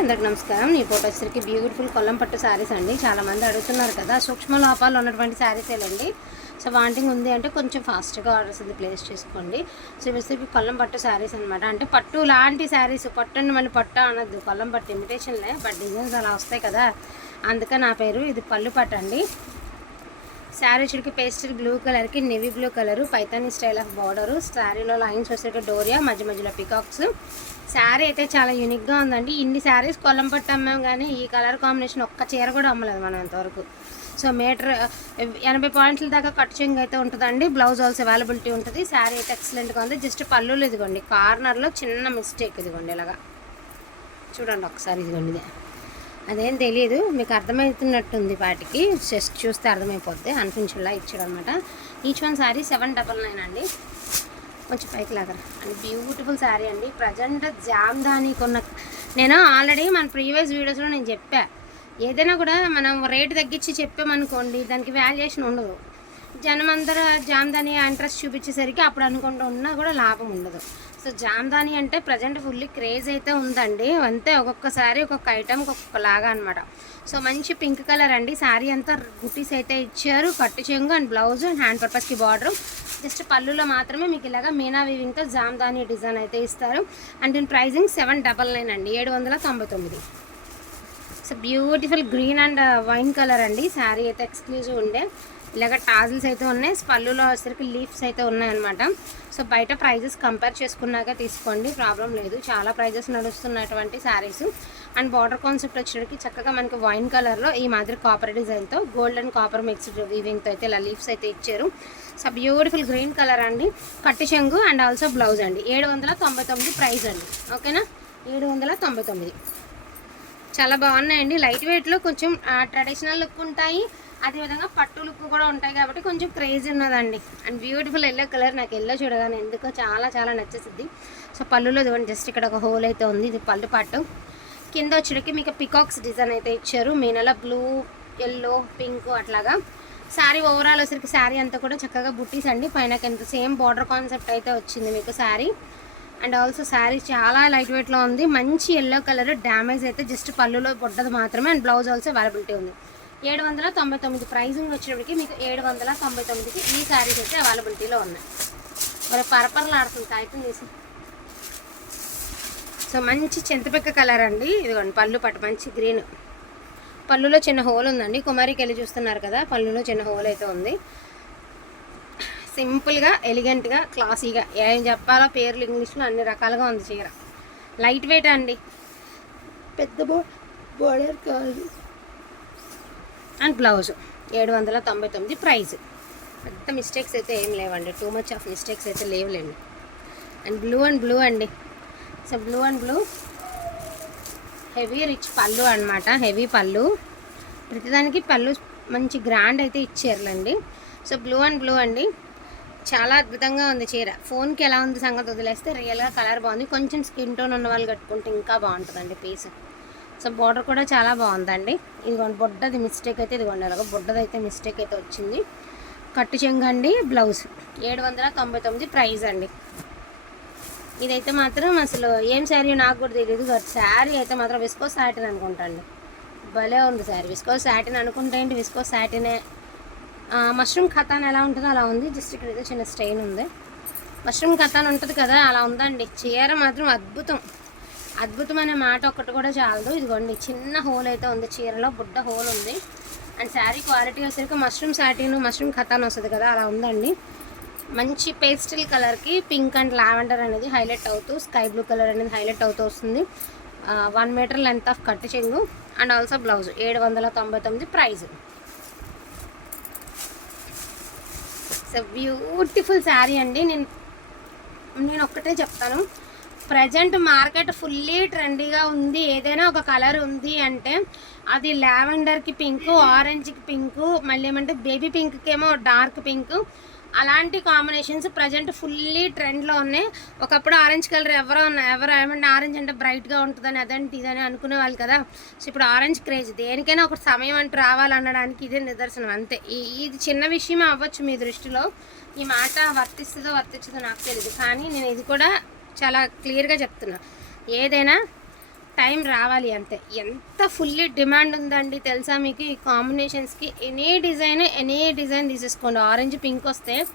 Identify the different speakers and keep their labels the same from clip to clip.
Speaker 1: అందరికి నమస్కారం. నీ ఫోటో వచ్చేసరికి బ్యూటిఫుల్ కొల్లం పట్టు శారీస్ అండి. చాలామంది అడుగుతున్నారు కదా సూక్ష్మ లోపాలు ఉన్నటువంటి శారీసేలండి సో వాంటింగ్ ఉంది అంటే కొంచెం ఫాస్ట్గా ఆర్డర్స్ అది ప్లేస్ చేసుకోండి. సో వచ్చేసరికి కొల్లం పట్టు శారీస్ అనమాట అంటే పట్టు లాంటి శారీస్ పట్టండి మళ్ళీ పట్టు అనద్దు. కొల్లం పట్టు ఇమిటేషన్లే బట్ డిజైన్స్ అలా వస్తాయి కదా. అందుకని నా పేరు ఇది పళ్ళు పట్టు అండి శారీ చుడికి పేస్టల్ బ్లూ కలర్కి navy blue colour Paithani style of border శారీలో లైన్స్ వచ్చేసరికి డోరియా మధ్య మధ్యలో పికాక్స్ శారీ అయితే చాలా యూనిక్గా ఉందండి. ఇన్ని శారీస్ కొల్లం పట్టు అమ్మాం కానీ ఈ కలర్ కాంబినేషన్ ఒక్క చీర కూడా అమ్మలేదు మనం అంతవరకు సో మీటర్ ఎనభై పాయింట్ల దాకా కట్చింగ్ అయితే ఉంటుందండి. బ్లౌజ్ ఆల్సో అవైలబిలిటీ ఉంటుంది. శారీ అయితే ఎక్సలెంట్గా ఉంది. జస్ట్ పళ్ళులు ఇదిగోండి. కార్నర్లో చిన్న మిస్టేక్ ఇదిగోండి ఇలాగా. చూడండి ఒకసారి ఇదిగోండి ఇది. అదేం తెలియదు మీకు అర్థమవుతున్నట్టుంది వాటికి. జస్ట్ చూస్తే అర్థమైపోద్ది అనిపించేలా ఇచ్చాడు అనమాట each one sari seven double nine అండి. కొంచెం పైకి లాగర. అండ్ బ్యూటిఫుల్ శారీ అండి. ప్రజెంట్ జామ్దాని కొన్న నేను ఆల్రెడీ మన ప్రీవియస్ వీడియోస్లో నేను చెప్పా. ఏదైనా కూడా మనం రేటు తగ్గించి చెప్పామనుకోండి దానికి వాల్యుయేషన్ ఉండదు. జనం అందరూ జామ్దాని ఇంట్రెస్ట్ చూపించేసరికి అప్పుడు అనుకుంటూ ఉన్నా కూడా లాభం ఉండదు. సో జామ్దాని అంటే ప్రజెంట్ ఫుల్లీ క్రేజ్ అయితే ఉందండి. అంతే ఒక్కొక్కసారి ఒక్కొక్క ఐటమ్ ఒక్కొక్కలాగా అనమాట సో మంచి పింక్ కలర్ అండి. శారీ అంతా బుటీస్ అయితే ఇచ్చారు. కట్టు చెంగు అండ్ బ్లౌజ్ అండ్ హ్యాండ్ పర్పస్కి బార్డర్. జస్ట్ పళ్ళులో మాత్రమే మీకు ఇలాగా మీనా వీవింగ్తో జామ్దాని డిజైన్ అయితే ఇస్తారు. అండ్ దీని ప్రైజింగ్ సెవెన్ డబల్ నైన్ అండి. ఏడు వందల తొంభై తొమ్మిది. So beautiful green and wine colour అండి. శారీ అయితే ఎక్స్క్లూజివ్ ఉండే. ఇలాగ టాజిల్స్ అయితే ఉన్నాయి. పళ్ళులో వచ్చేసరికి లీఫ్స్ అయితే ఉన్నాయన్నమాట. సో బయట ప్రైజెస్ కంపేర్ చేసుకున్నాక తీసుకోండి ప్రాబ్లం లేదు. చాలా ప్రైజెస్ నడుస్తున్నటువంటి శారీస్. అండ్ బార్డర్ కాన్సెప్ట్ వచ్చేటికి చక్కగా మనకి వైన్ కలర్లో ఈ మాదిరి కాపర్ డిజైన్తో గోల్డ్ అండ్ కాపర్ మిక్స్డ్ వీవింగ్తో అయితే ఇలా లీఫ్స్ అయితే ఇచ్చారు. సో బ్యూటిఫుల్ గ్రీన్ కలర్ అండి. కట్టి చెంగు అండ్ ఆల్సో బ్లౌజ్ అండి. ఏడు వందల తొంభై తొమ్మిది ప్రైస్ అండి. ఓకేనా? ఏడు వందల తొంభై తొమ్మిది. చాలా బాగున్నాయండి. లైట్ వెయిట్లో కొంచెం ట్రెడిషనల్ లుక్ ఉంటాయి. అదేవిధంగా పట్టు లుక్ కూడా ఉంటాయి కాబట్టి కొంచెం క్రేజ్ ఉన్నదండి. అండ్ బ్యూటిఫుల్ ఎల్లో కలర్ నాకు ఎల్లో చూడగానే ఎందుకో చాలా చాలా నచ్చేసింది సో పళ్ళులో ఇదిగోండి జస్ట్ ఇక్కడ ఒక హోల్ అయితే ఉంది. ఇది పళ్ళు పట్టు. కింద వచ్చేటికి మీకు పికాక్స్ డిజైన్ అయితే ఇచ్చారు. మీనల బ్లూ ఎల్లో పింక్ అట్లాగా. శారీ ఓవరాల్ వచ్చరికి శారీ అంతా కూడా చక్కగా బుట్టీస్ అండి. పైన కింద సేమ్ బార్డర్ కాన్సెప్ట్ అయితే వచ్చింది మీకు శారీ అండ్ ఆల్సో శారీ చాలా లైట్ వెయిట్లో ఉంది. మంచి ఎల్లో కలర్ డ్యామేజ్ అయితే జస్ట్ పళ్ళులో పొడ్డది మాత్రమే. అండ్ బ్లౌజ్ ఆల్సో అవైలబిలిటీ ఉంది. ఏడు వందల తొంభై తొమ్మిది ప్రైజింగ్ వచ్చినప్పటికీ మీకు ఏడు వందల తొంభై తొమ్మిదికి ఈ శారీస్ అయితే అవైలబిలిటీలో ఉన్నాయి. మరి పరపరలు ఆడుతుంది కాగితం తీసి. సో మంచి చింతపిక్క కలర్ అండి. ఇదిగోండి పళ్ళు పట్టు మంచి గ్రీన్. పళ్ళులో చిన్న హోల్ ఉందండి. కుమారికి వెళ్ళి చూస్తున్నారు కదా పళ్ళులో చిన్న హోల్ అయితే ఉంది. సింపుల్గా ఎలిగెంట్గా క్లాసీగా ఏం చెప్పాలో పేర్లు ఇంగ్లీష్లో అన్ని రకాలుగా ఉంది చీర. లైట్ వెయిట్ అండి? పెద్ద బో బోర్డర్ కాదు. అండ్ బ్లౌజ్ ఏడు వందల తొంభై తొమ్మిది ప్రైజ్ పెద్ద మిస్టేక్స్ అయితే ఏం లేవండి. టూ మచ్ ఆఫ్ మిస్టేక్స్ అయితే లేవులేండి. అండ్ బ్లూ అండ్ బ్లూ అండి. So blue and blue heavy rich పళ్ళు అనమాట హెవీ పళ్ళు. ప్రతిదానికి పళ్ళు మంచి గ్రాండ్ అయితే ఇచ్చారులేండి. సో బ్లూ అండ్ బ్లూ అండి. చాలా అద్భుతంగా ఉంది చీర. ఫోన్కి ఎలా ఉంది సంగతి వదిలేస్తే రియల్గా కలర్ బాగుంది. కొంచెం స్కిన్ టోన్ ఉన్న వాళ్ళు కట్టుకుంటే ఇంకా బాగుంటుందండి పీస్. సో బార్డర్ కూడా చాలా బాగుందండి. ఇదిగోండి బుడ్డది మిస్టేక్ అయితే ఇదిగోండి అలాగ బుడ్డదైతే అయితే మిస్టేక్ అయితే వచ్చింది. కట్టు చెంగండి బ్లౌజ్. ఏడు వందల తొంభై తొమ్మిది ప్రైజ్ అండి. ఇదైతే మాత్రం అసలు ఏం శారీ నాకు కూడా తెలియదు శారీ అయితే మాత్రం విస్కో సాటిన్ అనుకుంటాండి. భలే ఉంది శారీ. విస్కో సాటిన్ అనుకుంటే ఏంటి విస్కో సాటినే. మష్రూమ్ ఖతాన్ ఎలా ఉంటుందో అలా ఉంది. జస్ట్ ఇక్కడ ఏదో చిన్న స్టెయిన్ ఉంది. మష్రూమ్ ఖతాన్ ఉంటుంది కదా అలా ఉందండి. చీర మాత్రం అద్భుతం. అద్భుతమైన మాట ఒకటి కూడా చాలదు. ఇదిగోండి చిన్న హోల్ అయితే ఉంది. చీరలో బుడ్డ హోల్ ఉంది. అండ్ శారీ క్వాలిటీ వచ్చేసరికి మష్రూమ్ సాటిన్ మష్రూమ్ ఖతాన్ వస్తుంది కదా అలా ఉందండి. మంచి పేస్టిల్ కలర్కి పింక్ అండ్ లావెండర్ అనేది హైలైట్ అవుతూ స్కై బ్లూ కలర్ అనేది హైలైట్ అవుతూ వస్తుంది. వన్ మీటర్ లెంత్ ఆఫ్ కట్టు చెంగు అండ్ ఆల్సో బ్లౌజ్ ఏడు వందల తొంభై తొమ్మిది ప్రైజ్ సో బ్యూటిఫుల్ శారీ అండి. నేను నేను ఒక్కటే చెప్తాను. ప్రజెంట్ మార్కెట్ ఫుల్లీ ట్రెండీగా ఉంది. ఏదైనా ఒక కలర్ ఉంది అంటే అది లావెండర్కి పింక్ ఆరెంజ్కి పింక్ మళ్ళీ ఏమంటే బేబీ పింక్కి ఏమో డార్క్ పింక్. అలాంటి కాంబినేషన్స్ ప్రజెంట్ ఫుల్లీ ట్రెండ్లో ఉన్నాయి ఒకప్పుడు ఆరెంజ్ కలర్ ఎవరో ఎవరు ఏమంటే ఆరెంజ్ అంటే బ్రైట్గా ఉంటుందని అదంటే ఇదని అనుకునేవాళ్ళు కదా. సో ఇప్పుడు ఆరెంజ్ క్రేజ్. దేనికైనా ఒక సమయం అంటూ రావాలనడానికి ఇదే నిదర్శనం అంతే. ఇది చిన్న విషయం అవ్వచ్చు మీ దృష్టిలో. ఈ మాట వర్తిస్తుందో వర్తించదో నాకు తెలియదు కానీ నేను ఇది కూడా చాలా క్లియర్గా చెప్తున్నా. ఏదైనా టైం రావాలి అంతే. ఎంత ఫుల్లీ డిమాండ్ ఉందండి తెలుసా మీకు? ఈ కాంబినేషన్స్కి ఎనీ డిజైన్ ఎనీ డిజైన్ తీసేసుకోండి. ఆరెంజ్ పింక్ వస్తే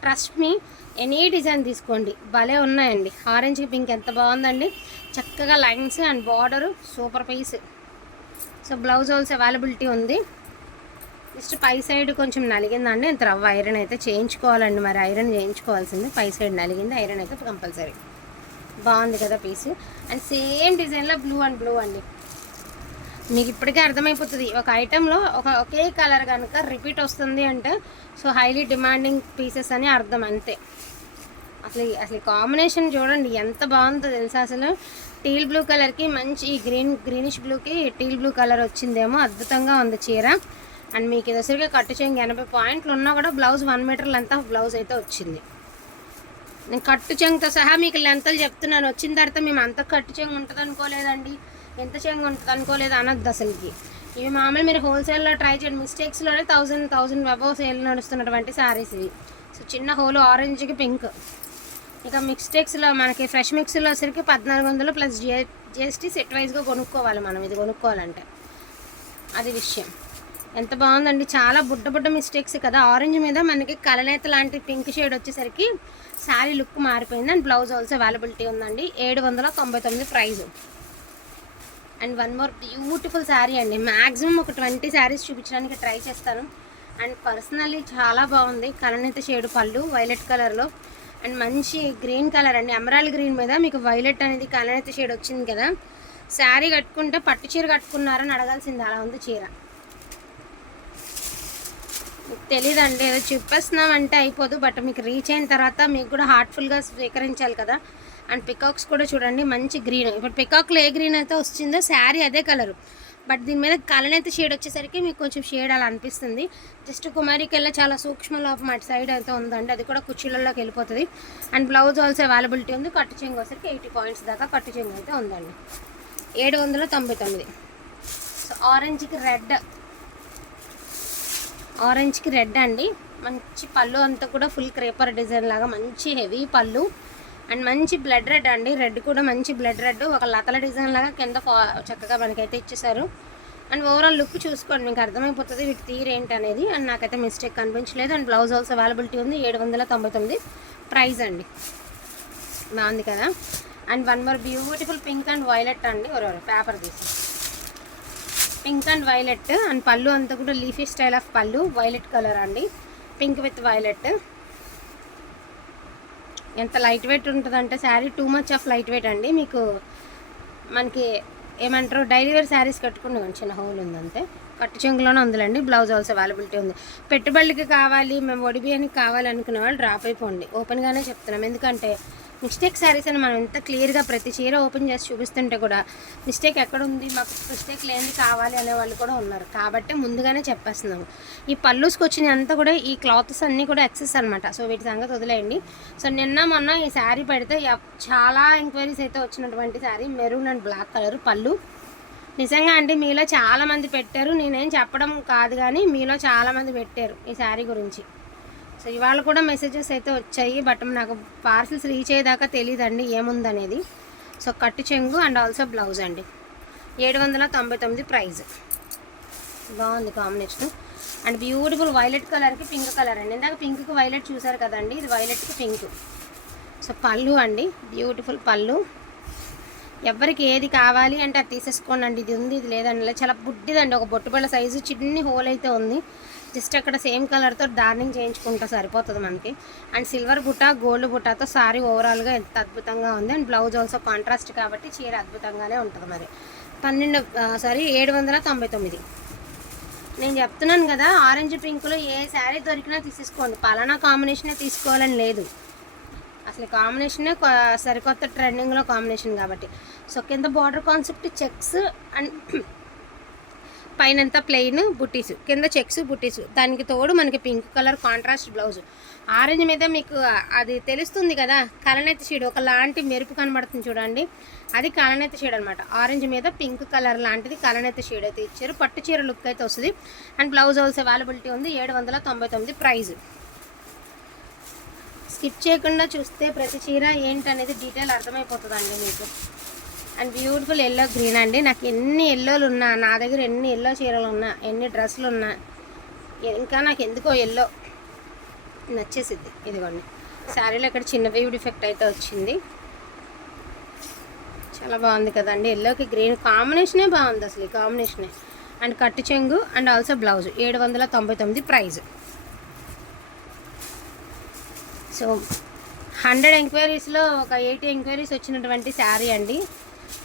Speaker 1: ట్రస్ట్ మీ ఎనీ డిజైన్ తీసుకోండి. భలే ఉన్నాయండి. ఆరెంజ్ పింక్ ఎంత బాగుందండి. చక్కగా lines and border super piece. So blouse holes availability ఉంది. జస్ట్ పై సైడ్ కొంచెం నలిగిందండి. ఇంత రవ్వ ఐరన్ అయితే చేయించుకోవాలండి. మరి ఐరన్ చేయించుకోవాల్సింది. పై సైడ్ నలిగింది. ఐరన్ అయితే కంపల్సరీ. బాగుంది కదా పీసు. అండ్ సేమ్ డిజైన్లో బ్లూ అండ్ బ్లూ అండి. మీకు ఇప్పటికే అర్థమైపోతుంది. ఒక ఐటెంలో ఒక ఒకే కలర్ కనుక రిపీట్ వస్తుంది అంటే సో హైలీ డిమాండింగ్ పీసెస్ అని అర్థం అంతే. అసలు ఈ- అసలు కాంబినేషన్ చూడండి ఎంత బాగుందో తెలుసా అసలు. టీల్ బ్లూ కలర్కి మంచి గ్రీన్ గ్రీనిష్ బ్లూకి టీల్ బ్లూ కలర్ వచ్చిందేమో అద్భుతంగా ఉంది చీర. అండ్ మీకు ఇది వచ్చరికి కట్టు చేయండి ఎనభై పాయింట్లు ఉన్నా కూడా blouse one metre length blouse అయితే వచ్చింది. నేను కట్టు చెంగుతో సహా మీకు లెంతలు చెప్తున్నాను. వచ్చిన తర్వాత మేము అంత కట్టు చెంగు ఉంటుంది అనుకోలేదండి. ఎంత చెంగు ఉంటుంది అనుకోలేదు అనద్దు అసలుకి. ఇవి మామూలు మీరు హోల్సేల్లో ట్రై చేయండి. మిస్టేక్స్లోనే థౌజండ్ థౌజండ్ అబవ్ సేల్ నడుస్తున్నటువంటి శారీస్ ఇవి. సో చిన్న హోల్ ఆరెంజ్కి పింక్. ఇక మిక్స్టేక్స్లో మనకి ఫ్రెష్ మిక్స్లో వచ్చరికి పద్నాలుగు వందలు ప్లస్ జిఏ జిఎస్టీ సెట్ వైజ్గా కొనుక్కోవాలి మనం. ఇది కొనుక్కోవాలంటే. అది విషయం. ఎంత బాగుందండి. చాలా బుడ్డ బుడ్డ మిస్టేక్స్ కదా. ఆరెంజ్ మీద మనకి కలనేత లాంటి పింక్ షేడ్ వచ్చేసరికి శారీ లుక్ మారిపోయింది. అండ్ బ్లౌజ్ ఆల్సో అవైలబిలిటీ ఉందండి. ఏడు వందల తొంభై తొమ్మిది price and one more beautiful sari అండి. మ్యాక్సిమం ఒక ట్వంటీ శారీస్ చూపించడానికి ట్రై చేస్తాను. అండ్ పర్సనల్లీ చాలా బాగుంది. కలనేత షేడ్ పళ్ళు వైలెట్ కలర్లో అండ్ మంచి గ్రీన్ కలర్ అండి. ఎమరాల్ గ్రీన్ మీద మీకు వైలెట్ అనేది కలనేత షేడ్ వచ్చింది కదా. శారీ కట్టుకుంటే పట్టు చీర కట్టుకున్నారని అడగాల్సింది అలా ఉంది చీర. మీకు తెలీదండి ఏదో చెప్పేస్తున్నామంటే అయిపోదు బట్ మీకు రీచ్ అయిన తర్వాత మీకు కూడా హార్ట్ఫుల్గా స్వీకరించాలి కదా. అండ్ పికాక్స్ కూడా చూడండి మంచి గ్రీన్ ఇప్పుడు పికాక్లో ఏ గ్రీన్ అయితే వచ్చిందో శారీ అదే కలరు బట్ దీని మీద కలనైతే షేడ్ వచ్చేసరికి మీకు కొంచెం షేడ్ అలా అనిపిస్తుంది. జస్ట్ కుమారికెళ్ళ చాలా సూక్ష్మ లోపం అటు సైడ్ అయితే ఉందండి. అది కూడా కుర్చీలలోకి వెళ్ళిపోతుంది. అండ్ బ్లౌజ్ ఆల్సో అవైలబిలిటీ ఉంది. కట్టు చెంగు వచ్చరికి ఎయిటీ పాయింట్స్ దాకా కట్టు చెంగు అయితే ఉందండి. ఏడు వందల తొంభై తొమ్మిది. సో ఆరెంజ్కి రెడ్ ఆరెంజ్కి రెడ్ అండి. మంచి పళ్ళు అంతా కూడా ఫుల్ క్రేపర్ డిజైన్ లాగా మంచి హెవీ పళ్ళు. అండ్ మంచి బ్లడ్ రెడ్ అండి. రెడ్ కూడా మంచి బ్లడ్ రెడ్. ఒక లతల డిజైన్ లాగా కింద ఫా- చక్కగా మనకైతే ఇచ్చేసారు. అండ్ ఓవరాల్ లుక్ చూసుకోండి. మీకు అర్థమైపోతుంది వీటి తీరు ఏంటి అనేది అండ్ నాకైతే మిస్టేక్ కనిపించలేదు. అండ్ బ్లౌజ్ ఆల్సో అవైలబిలిటీ ఉంది. ఏడు వందల తొంభై తొమ్మిది ప్రైస్ అండి. బాగుంది కదా? And one more beautiful pink and violet అండి. ఒక పేపర్ తీసి పింక్ అండ్ వైలెట్ అండ్ పళ్ళు అంతా కూడా లీఫీ స్టైల్ ఆఫ్ పళ్ళు. వైలెట్ కలర్ అండి. Pink with violet. ఎంత లైట్ వెయిట్ ఉంటుందంటే sari too much of light weight అండి. మీకు మనకి ఏమంటారు డైలీ వేర్ శారీస్ కట్టుకుని చిన్న హోల్ ఉంది అంతే కట్టు చెంగులోనే ఉందిలేండి. బ్లౌజ్ ఆల్సో అవైలబిలిటీ ఉంది. పెట్టుబడులకి కావాలి మేము ఒడిబియానికి బియ్యానికి వాళ్ళు డ్రాప్ అయిపోండి. ఓపెన్గానే చెప్తున్నాం. ఎందుకంటే మిస్టేక్ శారీస్ అని మనం ఎంత క్లియర్గా ప్రతి చీర ఓపెన్ చేసి చూపిస్తుంటే కూడా మిస్టేక్ ఎక్కడ ఉంది మాకు మిస్టేక్ లేనిది కావాలి అనే వాళ్ళు కూడా ఉన్నారు. కాబట్టి ముందుగానే చెప్పేస్తున్నాము ఈ పల్లూస్కి వచ్చిన అంతా కూడా ఈ క్లాత్స్ అన్నీ కూడా ఎక్సెస్ అనమాట సో వీటి సంగతి వదిలేయండి. సో నిన్న మొన్న ఈ శారీ పెడితే చాలా ఎంక్వైరీస్ అయితే వచ్చినటువంటి sari maroon and black colour పళ్ళు. నిజంగా అంటే మీలో చాలామంది పెట్టారు. నేనేం చెప్పడం కాదు కానీ మీలో చాలామంది పెట్టారు ఈ శారీ గురించి. సో ఇవాళ కూడా మెసేజెస్ అయితే వచ్చాయి బట్ నాకు పార్సిల్స్ రీచ్ అయ్యేదాకా తెలియదండి ఏముందనేది. సో కట్టు చెంగు అండ్ ఆల్సో బ్లౌజ్ అండి. ఏడు వందల తొంభై తొమ్మిది ప్రైజ్ బాగుంది కాంబినేషన్ అండ్ బ్యూటిఫుల్ వైలెట్ కలర్కి పింక్ కలర్ అండి. ఇందాక పింక్కి వైలెట్ చూసారు కదండి ఇది వైలెట్కి పింక్ సో పళ్ళు అండి బ్యూటిఫుల్ పళ్ళు. ఎవరికి ఏది కావాలి అంటే అది తీసేసుకోండి అండి ఇది ఉంది ఇది లేదండి. చాలా బుడ్డిదండి ఒక బొట్టుబళ్ళ సైజు చిన్ని హోల్ అయితే ఉంది. జస్ట్ అక్కడ సేమ్ కలర్తో డార్నింగ్ చేయించుకుంటే సరిపోతుంది మనకి. అండ్ సిల్వర్ బుట్ట గోల్డ్ బుట్టతో సారీ ఓవరాల్గా ఎంత అద్భుతంగా ఉంది. అండ్ బ్లౌజ్ ఆల్సో కాంట్రాస్ట్ కాబట్టి చీర అద్భుతంగానే ఉంటుంది మరి. పన్నెండు సారీ ఏడు వందల తొంభై తొమ్మిది. నేను చెప్తున్నాను కదా ఆరెంజ్ పింక్లో ఏ శారీ దొరికినా తీసేసుకోండి. పలానా కాంబినేషనే తీసుకోవాలని లేదు. అసలు కాంబినేషనే సరికొత్త ట్రెండింగ్లో కాంబినేషన్ కాబట్టి. సో కింద బార్డర్ కాన్సెప్ట్ చెక్స్ అండ్ పైనంతా ప్లెయిన్ బుట్టీస్ కింద చెక్స్ బుట్టీస్ దానికి తోడు మనకి pink colour contrast blouse orange మీద మీకు అది తెలుస్తుంది కదా కలనెత్తి షేడ్ ఒక లాంటి మెరుపు కనబడుతుంది చూడండి. అది కలనెత్తి షేడ్ అనమాట ఆరెంజ్ మీద పింక్ కలర్ లాంటిది కలనెత్తి షేడ్ అయితే ఇచ్చారు. పట్టు చీర లుక్ అయితే వస్తుంది. అండ్ బ్లౌజ్ హౌల్స్ అవైలబిలిటీ ఉంది. ఏడు వందల తొంభై తొమ్మిది ప్రైజ్ స్కిప్ చేయకుండా చూస్తే ప్రతి చీర ఏంటనేది డీటెయిల్ అర్థమైపోతుందండి మీకు. అండ్ బ్యూటిఫుల్ ఎల్లో గ్రీన్ అండి. నాకు ఎన్ని ఎల్లోలు ఉన్నా నా దగ్గర ఎన్ని ఎల్లో చీరలు ఉన్నా ఎన్ని డ్రెస్సులు ఉన్నా ఇంకా నాకు ఎందుకో ఎల్లో నచ్చేసిద్ది. ఇదిగోండి. శారీలో ఇక్కడ చిన్న వేవ్ డిఫెక్ట్ అయితే వచ్చింది. చాలా బాగుంది కదండి. ఎల్లోకి గ్రీన్ కాంబినేషనే బాగుంది అసలు ఈ కాంబినేషనే. అండ్ కట్టు చెంగు అండ్ ఆల్సో బ్లౌజ్ ఏడు వందల తొంభై తొమ్మిది ప్రైజ్. సో హండ్రెడ్ ఎంక్వైరీస్లో ఒక ఎయిటీ ఎంక్వైరీస్ వచ్చినటువంటి శారీ అండి.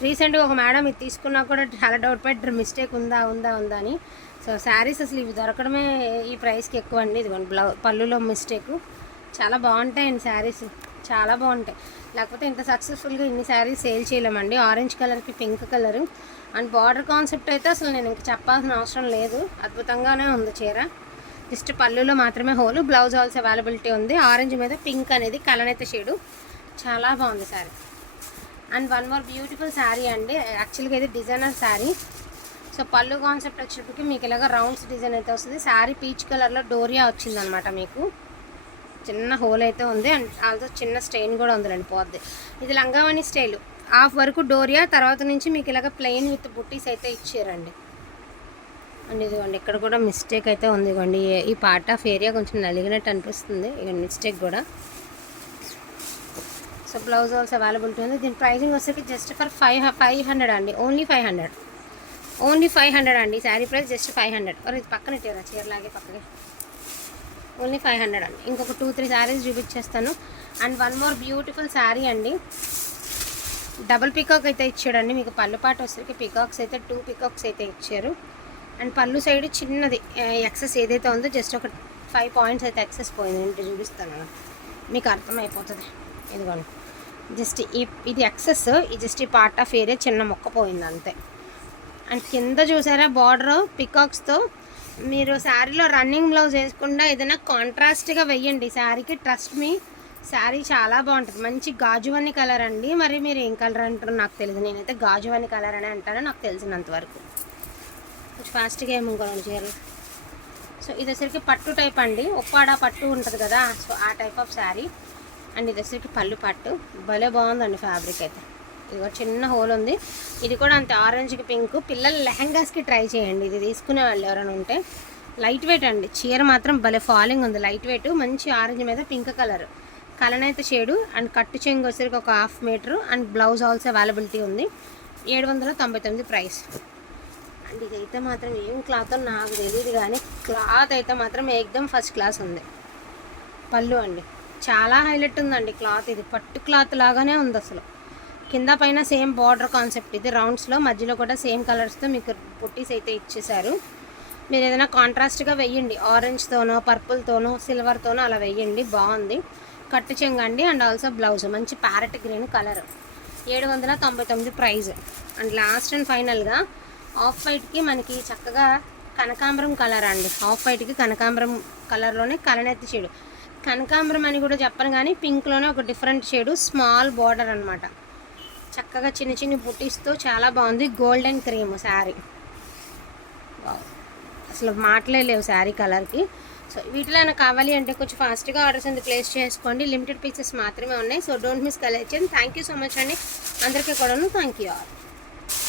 Speaker 1: రీసెంట్గా ఒక మేడం ఇది తీసుకున్నా కూడా చాలా డౌట్ పెట్టారు మిస్టేక్ ఉందా ఉందా ఉందా అని. సో శారీస్ అసలు ఇవి దొరకడమే ఈ ప్రైస్కి ఎక్కువ అండి. ఇదిగోండి బ్లౌ పళ్ళులో మిస్టేక్. చాలా బాగుంటాయండి శారీస్. చాలా బాగుంటాయి. లేకపోతే ఇంత సక్సెస్ఫుల్గా ఇన్ని శారీస్ సేల్ చేయలేమండి. ఆరెంజ్ కలర్కి pink colour. And border concept అయితే అసలు నేను ఇంక చెప్పాల్సిన అవసరం లేదు. అద్భుతంగానే ఉంది చీర. జస్ట్ పళ్ళులో మాత్రమే హోల్. బ్లౌజ్ హాల్స్ అవైలబిలిటీ ఉంది. ఆరెంజ్ మీద పింక్ అనేది కలనైతే షేడు. చాలా బాగుంది sari and one more beautiful sari అండి. యాక్చువల్గా ఇది డిజైనర్ శారీ సో పళ్ళు కాన్సెప్ట్ వచ్చేటప్పటికి మీకు ఇలాగ రౌండ్స్ డిజైన్ అయితే వస్తుంది. శారీ పీచ్ కలర్లో డోరియా వచ్చిందనమాట మీకు. చిన్న హోల్ అయితే ఉంది. అండ్ ఆల్సో చిన్న స్టెయిన్ కూడా ఉందండి పోద్ది. ఇది లంగావణి స్టైల్. హాఫ్ వరకు డోరియా తర్వాత నుంచి మీకు ఇలాగ ప్లెయిన్ విత్ బుట్టీస్ అయితే ఇచ్చారండి. అండ్ ఇదిగోండి ఇక్కడ కూడా మిస్టేక్ అయితే ఉంది ఇదిగోండి. ఈ- పార్ట్ ఆఫ్ ఏరియా కొంచెం నలిగినట్టు అనిపిస్తుంది. ఇక మిస్టేక్ కూడా. సో బ్లౌజ్ ఆల్సో అవైలబిలిటీ ఉంది దీని ప్రైసింగ్ వచ్చేసి just for five five hundred అండి. Only five hundred only five hundred అండి. Sari price just five hundred మరి ఇది పక్కన ఇట్టారా చీరలాగే పక్కనే ఓన్లీ ఫైవ్ హండ్రెడ్ అండి. ఇంకొక టూ త్రీ శారీస్ చూపించేస్తాను. And one more beautiful sari అండి. డబుల్ పికాక్ అయితే ఇచ్చాడండి. మీకు పళ్ళు పాట వచ్చేసరికి పికాక్స్ అయితే టూ పికాక్స్ అయితే ఇచ్చారు. అండ్ పళ్ళు సైడ్ చిన్నది ఎక్సెస్ ఏదైతే ఉందో జస్ట్ ఒక ఫైవ్ పాయింట్స్ అయితే ఎక్సెస్ పోయింది. ఏంటి చూపిస్తాను మీకు అర్థమైపోతుంది. ఇదిగోండి. జస్ట్ ఈ ఇది ఎక్సెస్ ఈ జస్ట్ ఈ పార్ట్ ఆఫ్ ఏరియా చిన్న మొక్క పోయింది అంతే. అండ్ కింద చూసారా బార్డర్ పికాక్స్తో మీరు శారీలో రన్నింగ్ బ్లౌజ్ వేసుకుండా ఏదైనా కాంట్రాస్ట్గా వెయ్యండి. శారీకి ట్రస్ట్ మీ. శారీ చాలా బాగుంటుంది. మంచి గాజువని కలర్ అండి. మరి మీరు ఏం కలర్ అంటారో నాకు తెలియదు నేనైతే గాజువని కలర్ అని అంటానో. నాకు తెలిసినంత వరకు. కొంచెం ఫాస్ట్గా ఏమనుకోండి చీరలు సో ఇది వచ్చరికి పట్టు టైప్ అండి. ఉప్పాడ పట్టు ఉంటుంది కదా సో ఆ టైప్ ఆఫ్ శారీ. అండ్ ఇది వచ్చరికి పళ్ళు పట్టు. భలే బాగుందండి ఫ్యాబ్రిక్ అయితే. ఇది కూడా చిన్న హోల్ ఉంది. ఇది కూడా అంతే ఆరెంజ్కి పింక్. పిల్లల లెహంగాస్కి ట్రై చేయండి. ఇది తీసుకునే వాళ్ళు ఎవరైనా ఉంటే. లైట్ వెయిట్ అండి. చీర మాత్రం భలే ఫాలింగ్ ఉంది. లైట్ వెయిట్ మంచి ఆరెంజ్ మీద పింక్ కలర్. కలనైతే షేడు. అండ్ కట్టు చెంగు వచ్చరికి ఒక half metre. And blouse also availability ఉంది. ఏడు వందల తొంభై తొమ్మిది ప్రైస్. అండ్ ఇదైతే మాత్రం ఏం క్లాత్ నాకు తెలియదు కానీ క్లాత్ అయితే మాత్రం ఏకదం ఫస్ట్ క్లాస్ ఉంది. పళ్ళు అండి. చాలా హైలైట్ ఉందండి క్లాత్ ఇది. పట్టు క్లాత్ లాగానే ఉంది అసలు. కింద పైన సేమ్ బార్డర్ కాన్సెప్ట్. ఇది రౌండ్స్లో మధ్యలో కూడా సేమ్ కలర్స్తో మీకు పుట్టీస్ అయితే ఇచ్చేశారు. మీరు ఏదైనా కాంట్రాస్ట్గా వెయ్యండి. ఆరెంజ్తోనో పర్పుల్తోనో సిల్వర్తోనో అలా వెయ్యండి. బాగుంది. కట్టు చెంగండి అండ్. ఆల్సో బ్లౌజ్ మంచి ప్యారెట్ గ్రీన్ కలర్ ఏడు వందల తొంభై తొమ్మిది ప్రైజ్ అండ్ లాస్ట్ అండ్ ఫైనల్గా ఆఫ్ వైట్కి మనకి చక్కగా కనకాంబరం కలర్ అండి. ఆఫ్ వైట్కి కనకాంబరం కలర్లోనే కలనెత్తి షేడు కనకాంబరం అని కూడా చెప్పను కానీ పింక్లోనే ఒక డిఫరెంట్ షేడు స్మాల్ బార్డర్ అనమాట చక్కగా చిన్న చిన్న బుటీస్తో చాలా బాగుంది. Golden cream sari. వావ్. అసలు మాటలే లేవు శారీ కలర్కి. సో వీటిలో ఏమైనా కావాలి అంటే కొంచెం ఫాస్ట్గా ఆర్డర్స్ అనేది ప్లేస్ చేసుకోండి. లిమిటెడ్ పీసెస్ మాత్రమే ఉన్నాయి. So don't miss collection. Thank you so much అండి. అందరికీ కూడాను థ్యాంక్ యూ ఆల్.